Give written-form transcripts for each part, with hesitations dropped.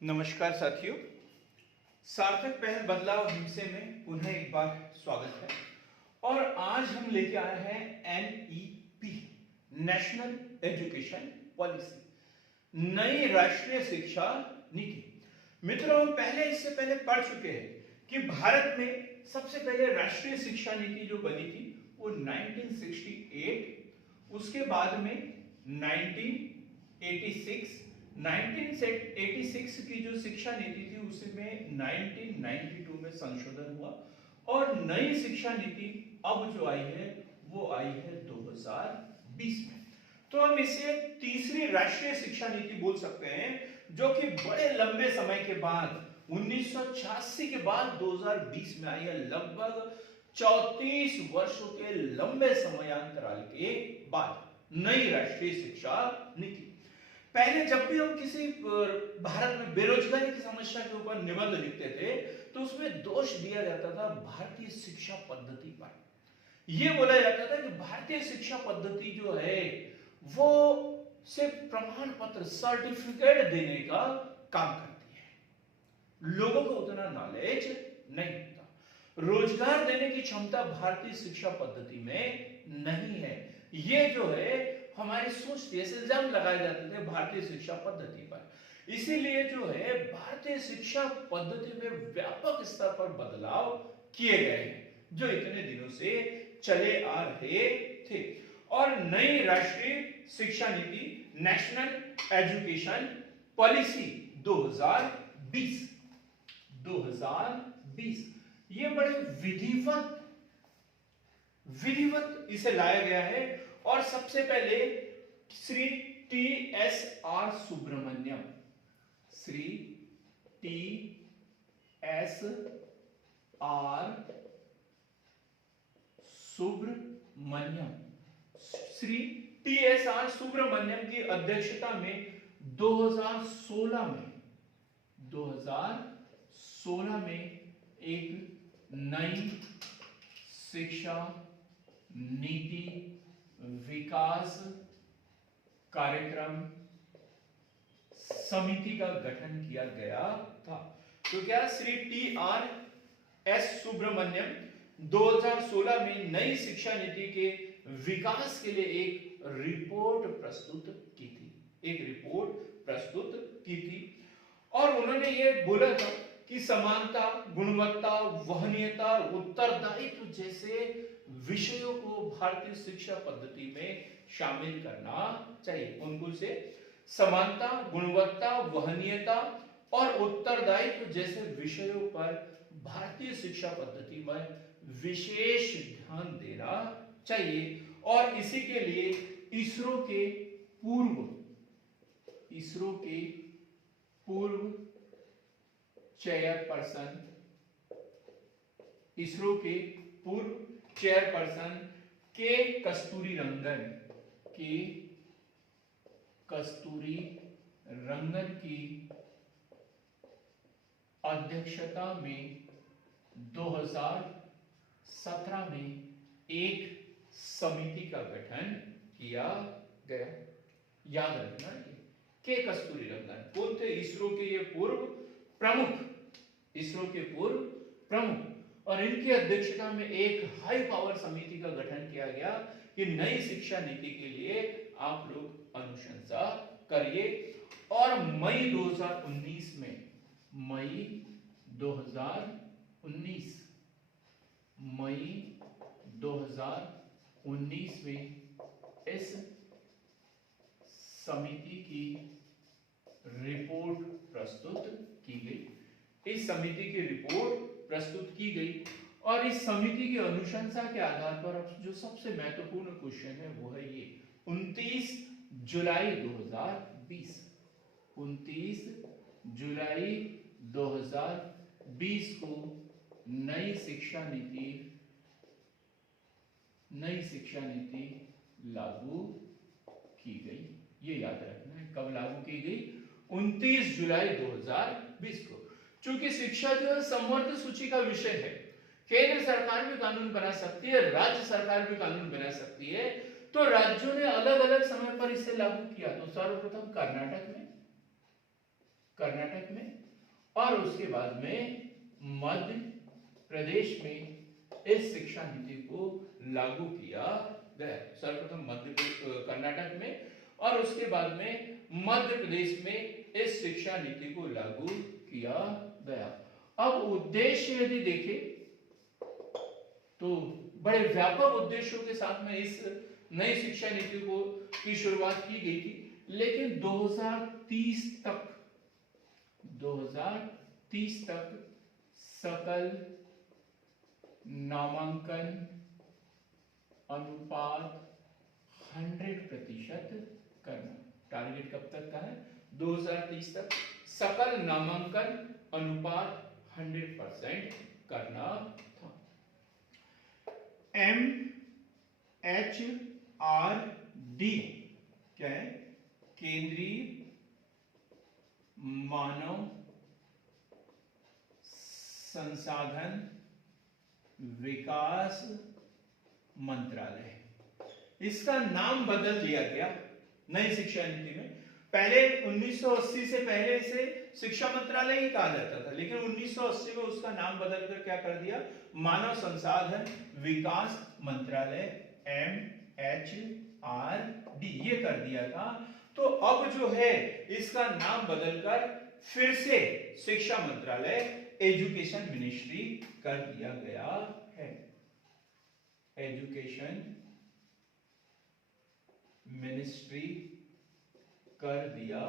नमस्कार साथियों, सार्थक पहल बदलाव हिस्से में पुनः एक बार स्वागत है। और आज हम लेके आए हैं एनईपी, नेशनल एजुकेशन पॉलिसी, नई राष्ट्रीय शिक्षा नीति। मित्रों, इससे पहले पढ़ चुके हैं कि भारत में सबसे पहले राष्ट्रीय शिक्षा नीति जो बनी थी वो 1968, उसके बाद में 1986 की जो शिक्षा नीति थी उसमें 1992 में संशोधन हुआ और नई शिक्षा नीति अब जो आई है वो आई है 2020 में। तो हम इसे तीसरी राष्ट्रीय शिक्षा नीति बोल सकते हैं, जो कि बड़े लंबे समय के बाद 1986 के बाद 2020 में आई है। लगभग 34 वर्षों के लंबे समयांतराल के बाद नई राष्ट्रीय शिक्षा नीति। पहले जब भी हम किसी भारत में बेरोजगारी की समस्या के ऊपर निबंध लिखते थे तो उसमें दोष दिया जाता था भारतीय शिक्षा पद्धति पर। यह बोला जाता था कि भारतीय शिक्षा पद्धति जो है वो सिर्फ प्रमाण पत्र, सर्टिफिकेट देने का काम करती है, लोगों को उतना नॉलेज नहीं होता, रोजगार देने की क्षमता भारतीय शिक्षा पद्धति में नहीं है। ये जो है हमारी सोच थी, ऐसे इल्जाम लगाए जाते थे भारतीय शिक्षा पद्धति पर। इसीलिए जो है भारतीय शिक्षा पद्धति में व्यापक स्तर पर बदलाव किए गए हैं जो इतने दिनों से चले आ रहे थे। और नई राष्ट्रीय शिक्षा नीति, नेशनल एजुकेशन पॉलिसी 2020 ये बड़े विधिवत इसे लाया गया है। और सबसे पहले श्री टी.एस.आर. सुब्रमण्यम, श्री टी.एस.आर. सुब्रमण्यम की अध्यक्षता में 2016 में एक नई शिक्षा नीति विकास कार्यक्रम समिति का गठन किया गया था। तो क्या श्री टी.आर.एस. सुब्रमण्यम 2016 में नई शिक्षा नीति के विकास के लिए एक रिपोर्ट प्रस्तुत की थी और उन्होंने ये बोला था कि समानता, गुणवत्ता, वहनीयता और उत्तरदायित्व जैसे विषयों को भारतीय शिक्षा पद्धति में शामिल करना चाहिए। उनको से समानता, गुणवत्ता, वहनीयता और उत्तरदायित्व जैसे विषयों पर भारतीय शिक्षा पद्धति में विशेष ध्यान देना चाहिए। और इसी के लिए इसरो के पूर्व चेयरपर्सन के कस्तूरी रंगन की अध्यक्षता में 2017 में एक समिति का गठन किया गया। याद रखना, के कस्तूरी रंगन कौन थे? इसरो के ये पूर्व प्रमुख और इनकी अध्यक्षता में एक हाई पावर समिति का गठन किया गया कि नई शिक्षा नीति के लिए आप लोग अनुशंसा करिए। और मई 2019 में इस समिति की रिपोर्ट प्रस्तुत की गई। और इस समिति की अनुशंसा के आधार पर अब जो सबसे महत्वपूर्ण क्वेश्चन है वो है ये 29 जुलाई 2020 को नई शिक्षा नीति लागू की गई। ये याद रखना है, कब लागू की गई? 29 जुलाई 2020 को। चूंकि शिक्षा जो है संवर्ध सूची का विषय है, केंद्र सरकार भी कानून बना सकती है, राज्य सरकार भी कानून बना सकती है, तो राज्यों ने अलग अलग समय पर इसे लागू किया। तो सर्वप्रथम कर्नाटक कर्नाटक में, और उसके बाद में मध्य प्रदेश में इस शिक्षा नीति को लागू किया गया। सर्वप्रथम कर्नाटक में और उसके बाद में मध्य प्रदेश में इस शिक्षा नीति को लागू किया गया। अब उद्देश्य यदि देखें तो बड़े व्यापक उद्देश्यों के साथ में इस नई शिक्षा नीति को की शुरुआत की गई थी, लेकिन 2030 तक सकल नामांकन अनुपात 100% करना। टारगेट कब तक का है? 2030 तक सकल नामांकन अनुपात 100% करना था। MHRD क्या है? केंद्रीय मानव संसाधन विकास मंत्रालय, इसका नाम बदल दिया गया नई शिक्षा नीति में। पहले 1980 से पहले इसे शिक्षा मंत्रालय ही कहा जाता था, लेकिन 1980 में उसका नाम बदलकर क्या कर दिया? मानव संसाधन विकास मंत्रालय, MHRD ये कर दिया था। तो अब जो है इसका नाम बदलकर फिर से शिक्षा मंत्रालय, एजुकेशन मिनिस्ट्री कर दिया गया है। एजुकेशन मिनिस्ट्री कर दिया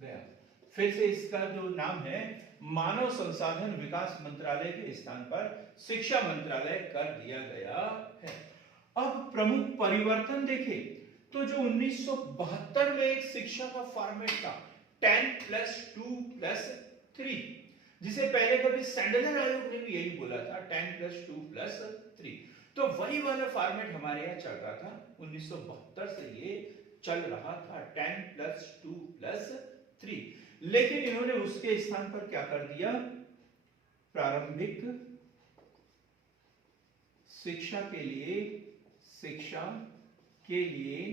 गया। फिर से इसका जो नाम है मानव संसाधन विकास मंत्रालय के स्थान पर शिक्षा मंत्रालय कर दिया गया है। अब प्रमुख परिवर्तन देखें तो जो 1972 में एक शिक्षा का फॉर्मेट था 10+2+3, जिसे पहले कभी सैंडलर आयोग ने भी यही बोला था 10+2+3, तो वही वाला फॉर्मेट हमारे यहाँ चल रहा था 1972 से ये चल रहा था 10+2+3। लेकिन इन्होंने उसके स्थान पर क्या कर दिया? प्रारंभिक शिक्षा के लिए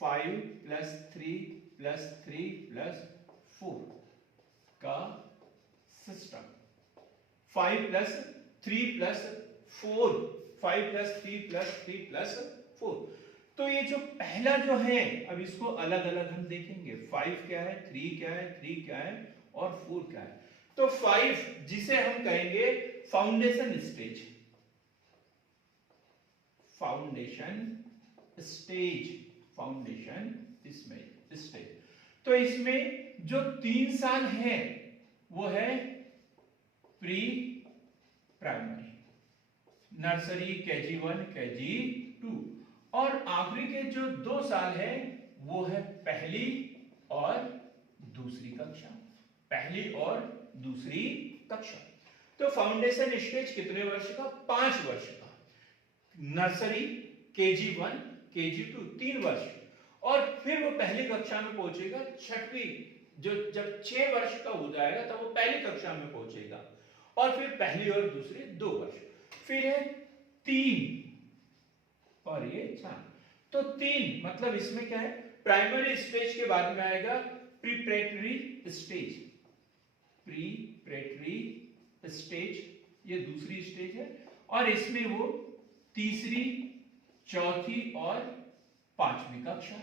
5+3+3+4 का सिस्टम। 5+3+4 तो ये जो पहला जो है, अब इसको अलग अलग हम देखेंगे। 5 क्या है, 3 क्या है, 3 क्या है और 4 क्या है। तो 5 जिसे हम कहेंगे फाउंडेशन स्टेज, तो इसमें जो 3 साल है वो है pre primary, nursery, KG1, KG2, और आखिरी के जो 2 साल है वो है पहली और दूसरी कक्षा। तो फाउंडेशन स्टेज कितने वर्ष का? 5 वर्ष का। नर्सरी, KG1, KG2 3 वर्ष, और फिर वो पहली कक्षा में पहुंचेगा। छठवीं जब 6 वर्ष का हो जाएगा तब वो पहली कक्षा में पहुंचेगा, और फिर पहली और दूसरी 2 वर्ष। फिर है 3 और ये 4। तो 3 मतलब इसमें क्या है? प्राइमरी स्टेज के बाद में आएगा प्रीपरेटरी स्टेज, ये दूसरी स्टेज है, और इसमें वो तीसरी, चौथी और 5वीं कक्षा,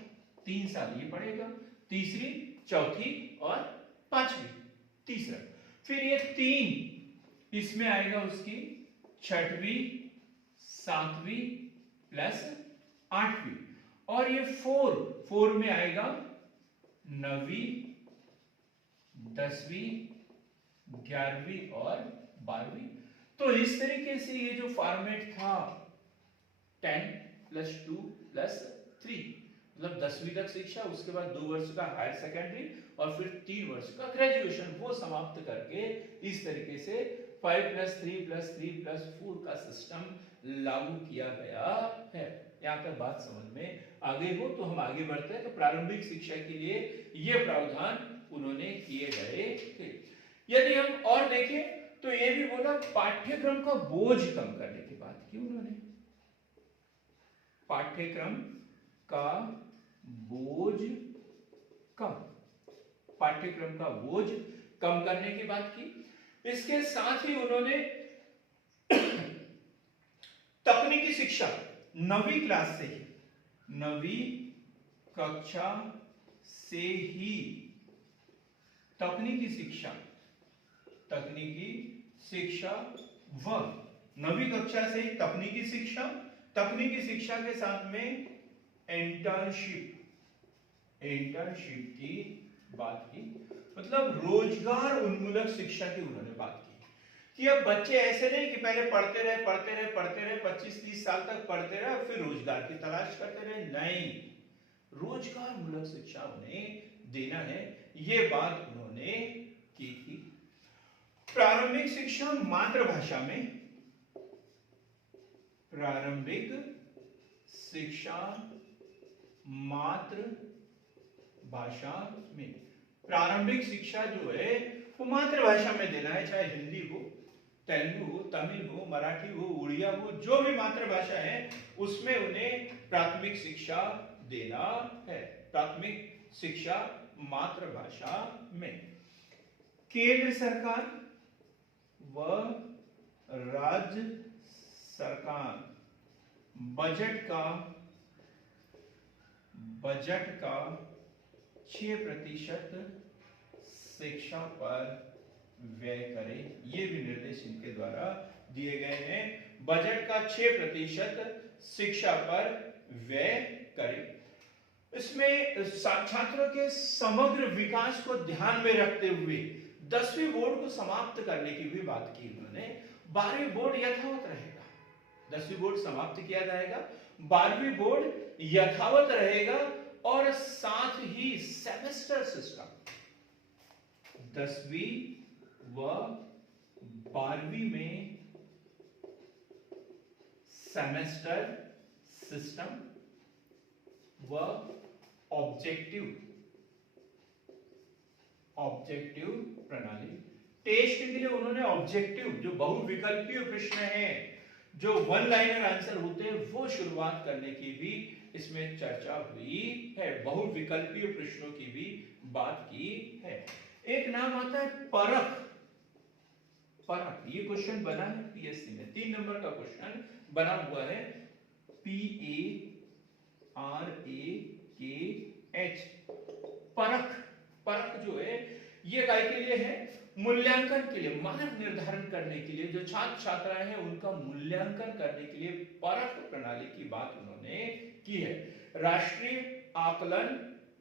3 साल ये पढ़ेगा। तीसरी, चौथी और 5वीं, तीसरा। फिर ये 3 इसमें आएगा उसकी 6वीं, 7वीं प्लस 8वीं, और ये 4 में आएगा 9वीं, 10वीं, 11वीं और 12वीं। तो इस तरीके से ये जो फॉर्मेट था 10+2+3, मतलब 10वीं तक शिक्षा, उसके बाद 2 वर्ष का हायर सेकेंडरी और फिर 3 वर्ष का ग्रेजुएशन, वो समाप्त करके इस तरीके से 5+3+3+4 का सिस्टम लागू किया गया है। यहाँ तक बात समझ में आ गई हो तो हम आगे बढ़ते हैं। तो प्रारंभिक शिक्षा के लिए ये प्रावधान उन्होंने किए गए थे। यदि हम और देखें तो ये भी बोला पाठ्यक्रम का बोझ कम करने की बात की उन्होंने। पाठ्यक्रम का बोझ कम, पाठ्यक्रम का बोझ कम करने की बात की। इसके साथ ही उन्होंने तकनीकी शिक्षा 9वीं क्लास से ही, 9वीं कक्षा से ही तकनीकी शिक्षा व 9वीं कक्षा से ही तकनीकी शिक्षा के साथ में इंटर्नशिप की बात की। मतलब रोजगार उन्मुलक शिक्षा की उन्होंने बात की कि अब बच्चे ऐसे नहीं कि पहले पढ़ते रहे 25-30 साल तक पढ़ते रहे फिर रोजगार की तलाश करते रहे, नहीं, रोजगार मूलक शिक्षा उन्हें देना है, ये बात उन्होंने की थी। प्रारंभिक शिक्षा मातृभाषा में, प्रारंभिक शिक्षा मातृभाषा में, प्रारंभिक शिक्षा जो है वो मातृभाषा में देना है, चाहे हिंदी हो, तेलुगु हो, तमिल हो, मराठी हो, उड़िया हो, जो भी मातृभाषा है उसमें उन्हें प्राथमिक शिक्षा देना है, प्राथमिक शिक्षा मातृभाषा में। केंद्र सरकार व राज्य सरकार बजट का 6% शिक्षा पर व्यय करे, ये भी निर्देश इनके द्वारा दिए गए हैं। बजट का 6% शिक्षा पर व्यय करे। इसमें छात्रों के समग्र विकास को ध्यान में रखते हुए 10वीं बोर्ड को समाप्त करने की भी बात की उन्होंने। 12वीं बोर्ड यथावत रहेगा, 10वीं बोर्ड समाप्त किया जाएगा, 12वीं बोर्ड यथावत रहेगा और साथ ही सेमेस्टर सिस्टम 10वीं व 12वीं में सेमेस्टर सिस्टम व ऑब्जेक्टिव प्रणाली। टेस्ट के लिए उन्होंने ऑब्जेक्टिव, जो बहुविकल्पीय प्रश्न है, जो वन लाइनर आंसर होते हैं, वो शुरुआत करने की भी इसमें चर्चा हुई है, बहुविकल्पीय प्रश्नों की भी बात की है। एक नाम आता है परख। ये क्वेश्चन बना है पीएससी में, 3 नंबर का क्वेश्चन बना हुआ है, PARAKH। परख जो है ये काय के लिए है? मूल्यांकन के लिए, मानक निर्धारण करने के लिए, जो छात्र छात्राएं हैं उनका मूल्यांकन करने के लिए परख प्रणाली की बात उन्होंने की है। राष्ट्रीय आकलन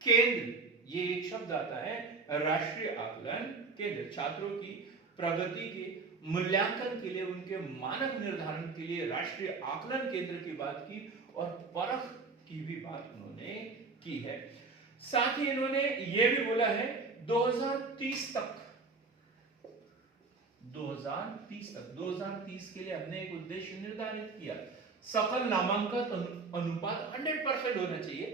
केंद्र, ये एक शब्द आता है, राष्ट्रीय आकलन केंद्र, छात्रों की प्रगति के मूल्यांकन के लिए, उनके मानक निर्धारण के लिए राष्ट्रीय आकलन केंद्र की बात की और परख की भी बात उन्होंने की है। साथ ही इन्होंने ये भी बोला है 2030 तक 2030 के लिए हमने एक उद्देश्य निर्धारित किया, सकल नामांकन अनुपात 100% होना चाहिए,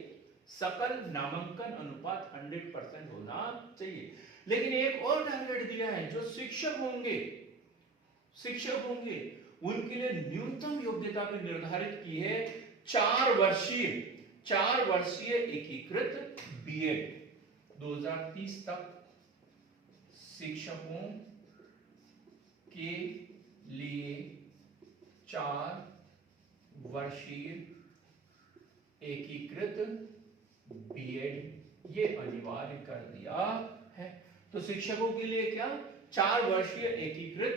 सकल नामांकन अनुपात 100% होना चाहिए। लेकिन एक और टारगेट दिया है, जो शिक्षक होंगे उनके लिए न्यूनतम योग्यता भी निर्धारित की है, 4 वर्षीय एकीकृत बीएड। 2030 तक शिक्षकों के लिए 4 वर्षीय एकीकृत बीएड ये अनिवार्य कर दिया है। तो शिक्षकों के लिए क्या, 4 वर्षीय एकीकृत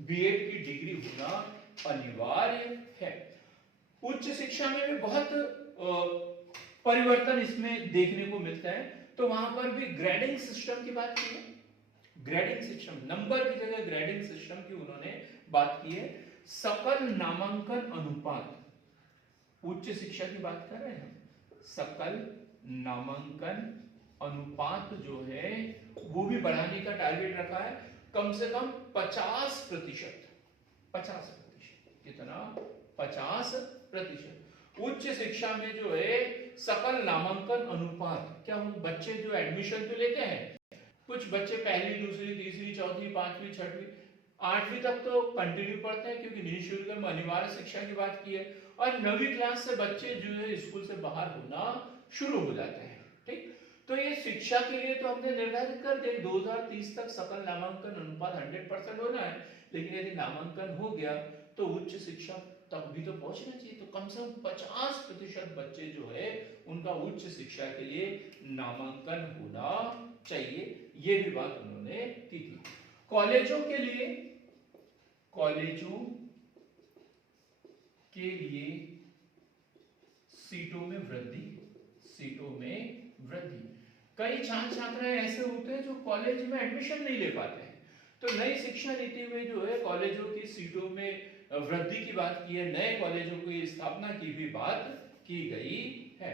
बीएड की डिग्री होना अनिवार्य है। उच्च शिक्षा में भी बहुत परिवर्तन इसमें देखने को मिलता है, तो वहां पर भी ग्रेडिंग सिस्टम की बात की है, ग्रेडिंग सिस्टम, नंबर की जगह ग्रेडिंग सिस्टम की उन्होंने बात की है। सकल नामांकन अनुपात, उच्च शिक्षा की बात कर रहे हैं, सकल नामांकन अनुपात जो है वो भी बढ़ाने का टारगेट रखा है, कम से कम 50%, कितना, 50%। उच्च शिक्षा में जो है सकल नामांकन अनुपात, क्या बच्चे जो एडमिशन तो लेते हैं, कुछ बच्चे पहली, दूसरी, तीसरी, चौथी, 5वीं, 6वीं, 8वीं तक तो कंटिन्यू पढ़ते हैं क्योंकि निःशुल्क में अनिवार्य शिक्षा की बात की है, और 9वीं क्लास से बच्चे जो है स्कूल से बाहर होना शुरू हो जाते हैं। ठीक, तो ये शिक्षा के लिए तो हमने निर्धारित कर दिया 2030 तक सकल नामांकन अनुपात 100% होना है, लेकिन यदि नामांकन हो गया तो उच्च शिक्षा तक भी तो पहुंचना चाहिए, तो कम से कम 50% बच्चे जो है उनका उच्च शिक्षा के लिए नामांकन होना चाहिए, ये भी बात उन्होंने की थी। कॉलेजों के लिए सीटों में वृद्धि। कई छात्र छात्राएं ऐसे होते हैं जो कॉलेज में एडमिशन नहीं ले पाते हैं, तो नई शिक्षा नीति में जो है कॉलेजों की सीटों में वृद्धि की बात की है, नए कॉलेजों की स्थापना की भी बात की गई है।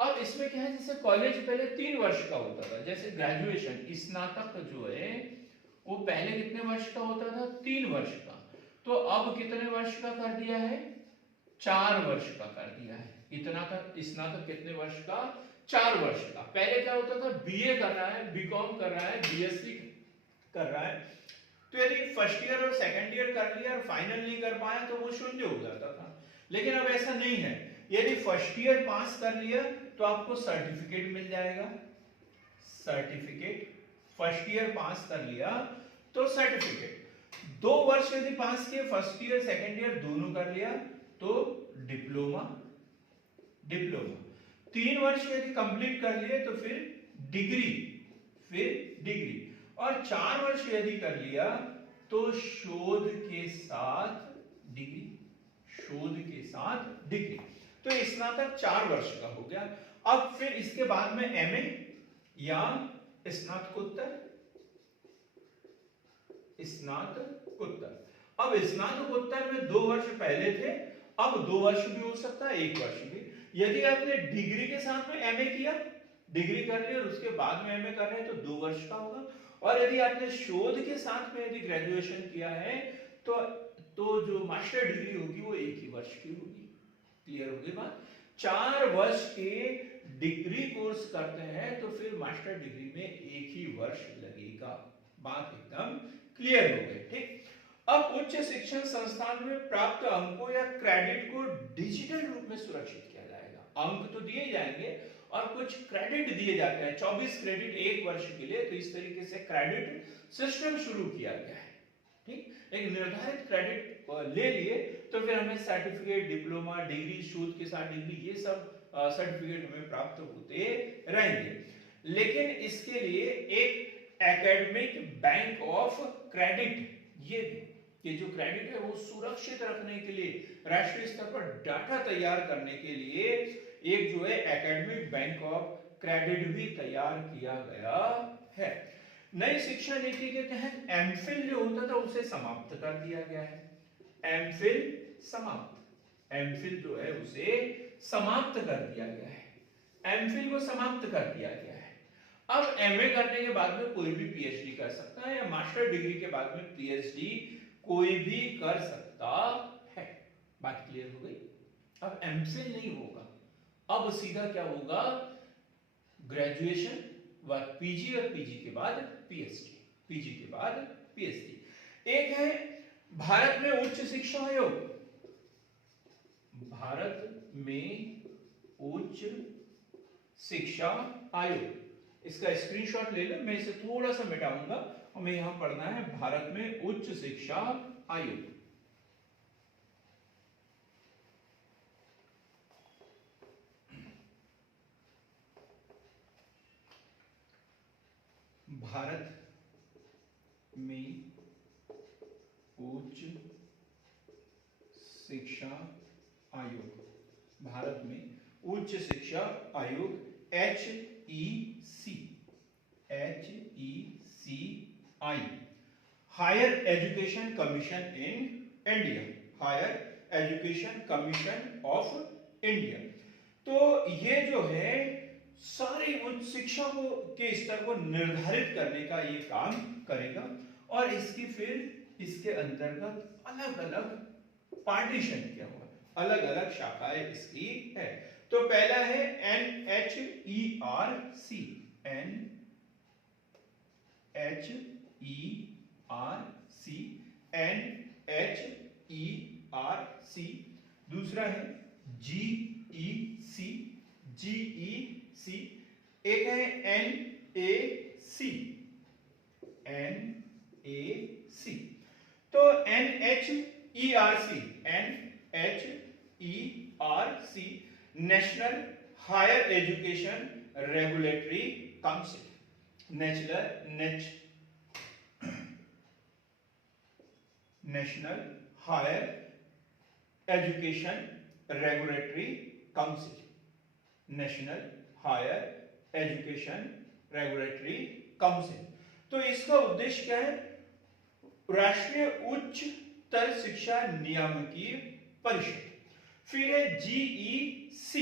अब इसमें क्या है, जैसे कॉलेज पहले 3 वर्ष का होता था, जैसे ग्रेजुएशन स्नातक जो है वो पहले कितने वर्ष का होता था, 3 वर्ष का, तो अब कितने वर्ष का कर दिया है, 4 वर्ष का कर दिया है। इतना का स्नातक कितने वर्ष का, 4 वर्ष का। पहले क्या होता था, बीए कर रहा है, बीकॉम कर रहा है, बीएससी कर रहा है, तो यदि फर्स्ट ईयर और सेकंड ईयर कर लिया और फाइनल नहीं कर पाया तो वो शून्य हो जाता था। लेकिन अब ऐसा नहीं है, यदि फर्स्ट ईयर पास कर लिया तो आपको सर्टिफिकेट मिल जाएगा, सर्टिफिकेट, फर्स्ट ईयर पास कर लिया तो सर्टिफिकेट, 2 वर्ष यदि पास किए, फर्स्ट ईयर सेकंड ईयर दोनों कर लिया तो डिप्लोमा, 3 वर्ष यदि कंप्लीट कर लिए तो फिर डिग्री, और 4 वर्ष यदि कर लिया तो शोध के साथ डिग्री, तो स्नातक 4 वर्ष का हो गया। अब फिर इसके बाद में एमए या स्नातकोत्तर, अब स्नातकोत्तर में 2 वर्ष पहले थे, अब 2 वर्ष भी हो सकता है, 1 वर्ष भी। यदि आपने डिग्री के साथ में एमए किया, डिग्री कर ली और उसके बाद में एमए कर रहे हैं तो 2 वर्ष का होगा, और यदि आपने शोध के साथ में यदि ग्रेजुएशन किया है तो जो मास्टर डिग्री होगी वो 1 ही वर्ष की होगी। क्लियर होगी बात? 4 वर्ष के डिग्री कोर्स करते हैं तो फिर मास्टर डिग्री में 1 ही वर्ष लगेगा। बात एकदम क्लियर हो गई, ठीक। अब उच्च शिक्षण संस्थान में प्राप्त अंकों या क्रेडिट को डिजिटल रूप में सुरक्षित किया जाएगा। अंक तो दिए जाएंगे और कुछ क्रेडिट दिए जाते हैं, 24 क्रेडिट 1 वर्ष के लिए, तो इस तरीके से क्रेडिट सिस्टम शुरू किया गया है, ठीक। एक निर्धारित क्रेडिट ले लिए तो फिर हमें सर्टिफिकेट, डिप्लोमा, डिग्री, शोध के साथ डिग्री, ये सब सर्टिफिकेट हमें प्राप्त होते रहेंगे। लेकिन इसके लिए एक एकेडमिक बैंक ऑफ क्रेडिट, ये जो क्रेडिट है वो सुरक्षित रखने के लिए, राष्ट्रीय स्तर पर डाटा तैयार करने के लिए एक जो है एकेडमिक बैंक ऑफ क्रेडिट भी तैयार किया गया है। नई शिक्षा नीति के तहत एमफिल जो होता था उसे समाप्त कर दिया गया है। एमफिल समाप्त, एमफिल जो है उसे समाप्त कर दिया गया है, एमफिल को समाप्त कर दिया गया है। अब एमए करने के बाद में कोई भी पीएचडी कर सकता है, या मास्टर डिग्री के बाद में पीएचडी कोई भी कर सकता है। बात क्लियर हो गई? अब एमफिल नहीं होगा, अब सीधा क्या होगा, ग्रेजुएशन व पीजी, और पीजी के बाद पीएचडी, पीजी के बाद पीएचडी। एक है भारत में उच्च शिक्षा आयोग, भारत में उच्च शिक्षा आयोग, इसका स्क्रीनशॉट ले लो, मैं इसे थोड़ा सा मिटाऊंगा, हमें यहां पढ़ना है भारत में उच्च शिक्षा आयोग। भारत में उच्च शिक्षा आयोग, भारत में उच्च शिक्षा आयोग, HECI, higher education commission in India, higher education commission of India. तो ये जो है सारी उच्च शिक्षा को के स्तर को निर्धारित करने का ये काम करेगा, और इसकी फिर इसके अंतर्गत अलग अलग पार्टीशन किया हुआ, अलग अलग शाखाएं इसकी है। तो पहला है NHERC, NHERC, दूसरा है GEC, एक है NAC, NAC। तो NHERC national higher education regulatory council, national higher education regulatory council, national higher education regulatory council. तो इसका उद्देश्य क्या है? राष्ट्रीय उच्चतर शिक्षा नियामकीय परिषद। फिर है GEC,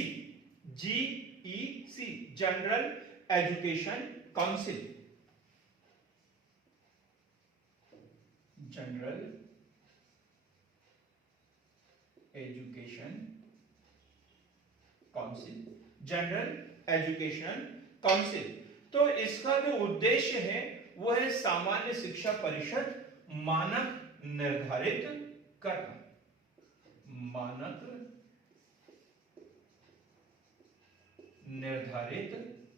general education council, general education council, general education council. तो इसका जो उद्देश्य है वो है सामान्य शिक्षा परिषद मानक निर्धारित करना, मानक निर्धारित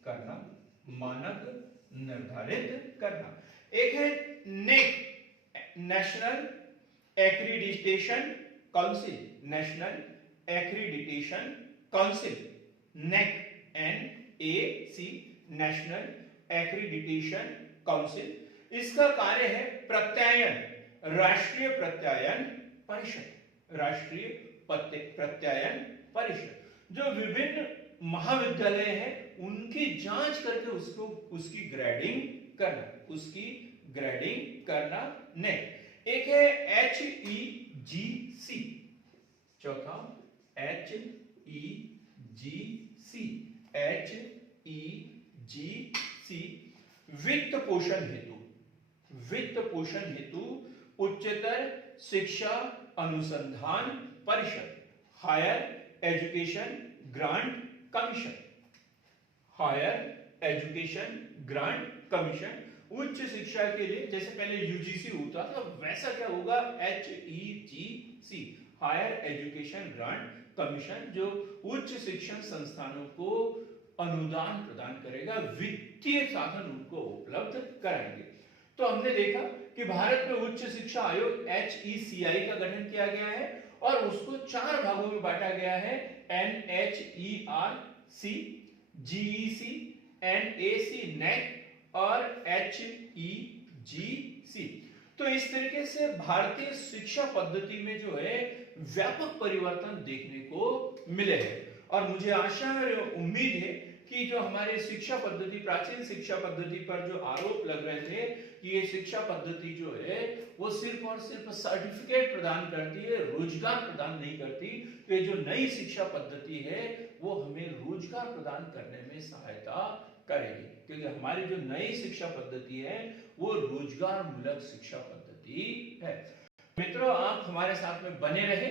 करना, मानक निर्धारित करना। एक है NAAC, national accreditation council, national accreditation council, NAAC, NAC, national accreditation council. इसका कार्य है प्रत्यायन, राष्ट्रीय प्रत्यायन परिषद, राष्ट्रीय प्रत्यायन परिषद। जो विभिन्न महाविद्यालय हैं उनकी जांच करके उसको उसकी ग्रेडिंग करना, उसकी ग्रेडिंग करना। नेक। एक है HEGC, चौथा HEGC, वित्त पोषण हेतु, वित्त पोषण हेतु उच्चतर शिक्षा अनुसंधान परिषद, higher education grant commission, higher education grant commission. उच्च शिक्षा के लिए जैसे पहले UGC होता था वैसा क्या होगा? HEGC, higher education grant commission, जो उच्च शिक्षण संस्थानों को अनुदान प्रदान करेगा, वित्तीय साधन उनको उपलब्ध कराएंगे। तो हमने देखा कि भारत में उच्च शिक्षा आयोग HECI का गठन किया गया है और उसको 4 भागों में बांटा गया है, NHERC, GEC, NAC, NAC और HEGC। तो इस तरीके से भारतीय शिक्षा पद्धति में जो है व्यापक परिवर्तन देखने को मिले हैं। और मुझे आशा और उम्मीद है कि जो हमारे शिक्षा पद्धति, प्राचीन शिक्षा पद्धति पर जो आरोप लग रहे थे कि ये शिक्षा पद्धति जो है वो सिर्फ और सिर्फ सर्टिफिकेट प्रदान करती है, रोजगार प्रदान नहीं करती, तो ये जो नई शिक्षा पद्धति है वो हमें रोजगार प्रदान करने में सहायता करेगी, क्योंकि हमारी जो नई शिक्षा पद्धति है वो रोजगार मूलक शिक्षा पद्धति है। मित्रों, आप हमारे साथ में बने रहे,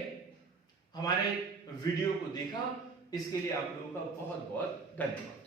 हमारे वीडियो को देखा, इसके लिए आप लोगों का बहुत बहुत धन्यवाद।